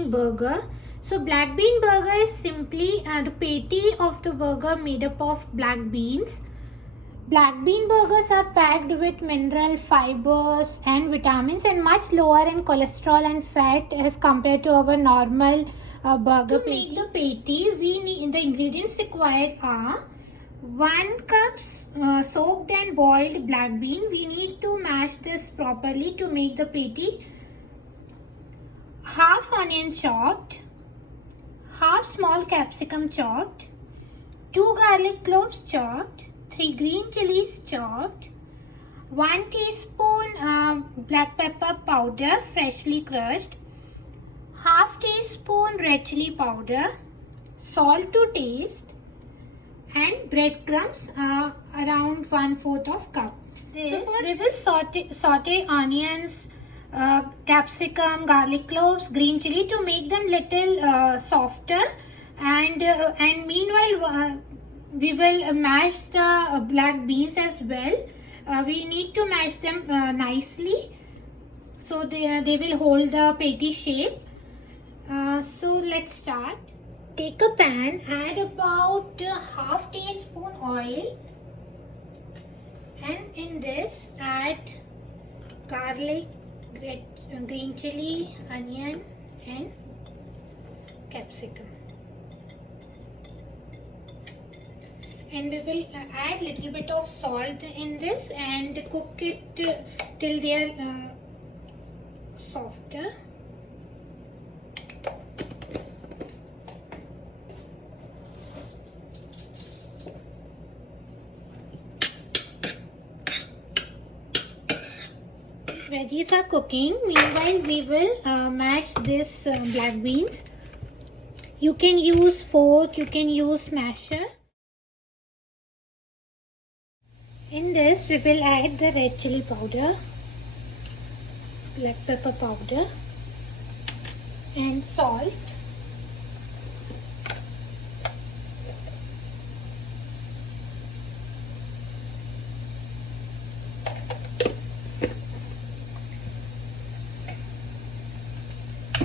bean burger. So black bean burger is simply the patty of the burger made up of black beans. Black bean burgers are packed with mineral fibers and vitamins and much lower in cholesterol and fat as compared to our normal burger patty. To make the patty, the ingredients required are 1 cup soaked and boiled black bean. We need to mash this properly to make the patty. Half onion chopped, half small capsicum chopped, 2 garlic cloves chopped, 3 green chilies chopped, 1 teaspoon black pepper powder freshly crushed, half teaspoon red chili powder, salt to taste, and breadcrumbs around 1/4 of cup. So we will saute onions, capsicum, garlic cloves, green chili to make them little softer, and meanwhile we will mash the black beans as well. We need to mash them nicely so they will hold the patty shape. So let's start. Take a pan, add about half teaspoon oil, and in this add garlic, green chili, onion and capsicum. And we will add little bit of salt in this and cook it till they are softer. Veggies are cooking. Meanwhile, we will mash this black beans. You can use fork, you can use masher. In this, we will add the red chili powder, black pepper powder, and salt.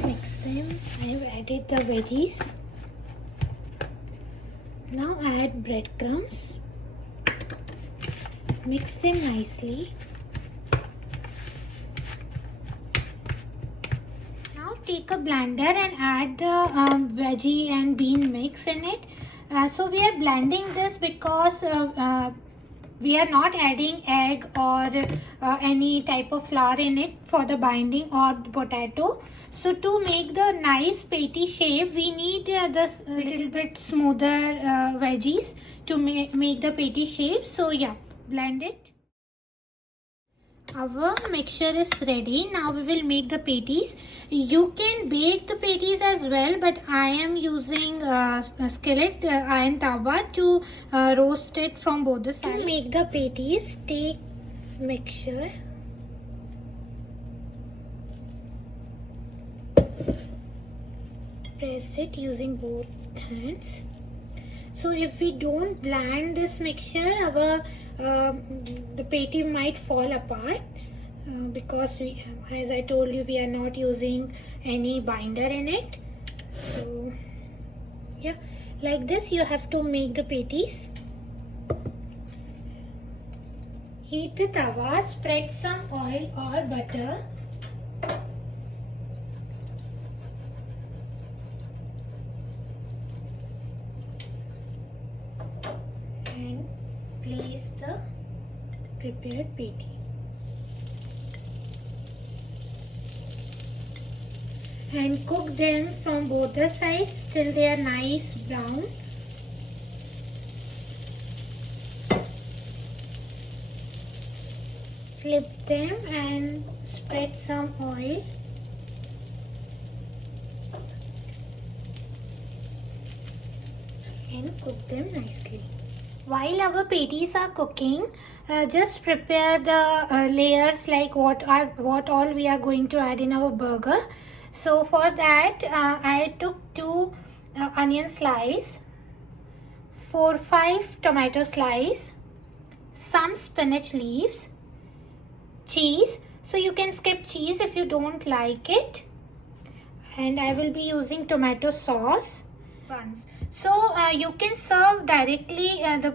Mix them. I have added the veggies. Now add breadcrumbs. Mix them nicely. Now take a blender and add the veggie and bean mix in it. So we are blending this because we are not adding egg or any type of flour in it for the binding or the potato. So to make the nice patty shape, we need this little bit smoother veggies to make the patty shape. So yeah, blend it. Our mixture is ready. Now we will make the patties. You can bake the patties as well, but I am using a skillet iron tawa to roast it from both the sides. To make the patties, take mixture, press it using both hands. So if we don't blend this mixture, our the patty might fall apart because we, as I told you, we are not using any binder in it. So yeah, like this you have to make the patties. Heat the tawa, spread some oil or butter. And place the prepared patty. And cook them from both the sides till they are nice brown. Flip them and spread some oil. And cook them nicely. While our patties are cooking, just prepare the layers, like what all we are going to add in our burger. So for that, I took 2 onion slice, 4-5 tomato slice, some spinach leaves, cheese. So you can skip cheese if you don't like it. and I will be using tomato sauce buns. So you can serve directly the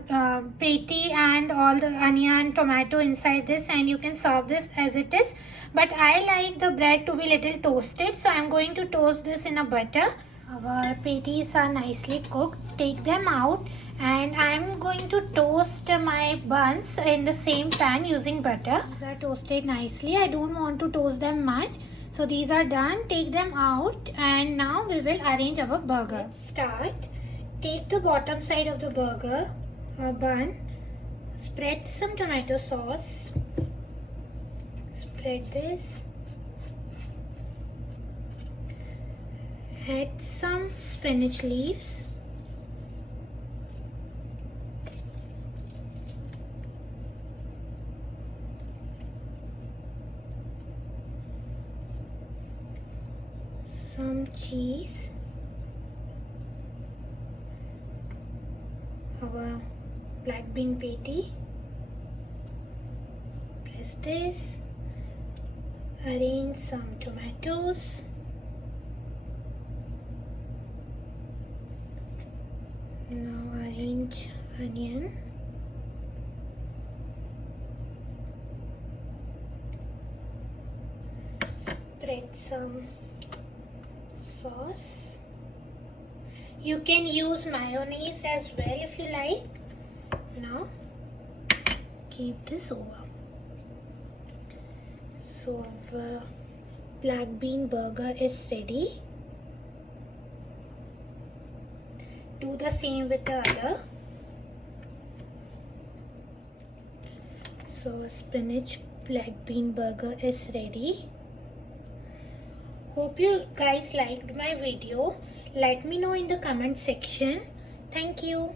patty and all the onion, tomato inside this, and you can serve this as it is. But I like the bread to be little toasted, so I'm going to toast this in a butter. Our patties are nicely cooked. Take them out, and I'm going to toast my buns in the same pan using butter. These are toasted nicely. I don't want to toast them much. So these are done. Take them out, and now we will arrange our burger. Let's start. Take the bottom side of the burger bun. Spread some tomato sauce. Spread this. Add some spinach leaves. Some cheese. Our black bean patty. Press this. Arrange some tomatoes. Now arrange onion. Spread some sauce. You can use mayonnaise as well if you like. Now keep this over. So our black bean burger is ready. Do the same with the other. So spinach black bean burger is ready. Hope you guys liked my video. Let me know in the comment section. Thank you.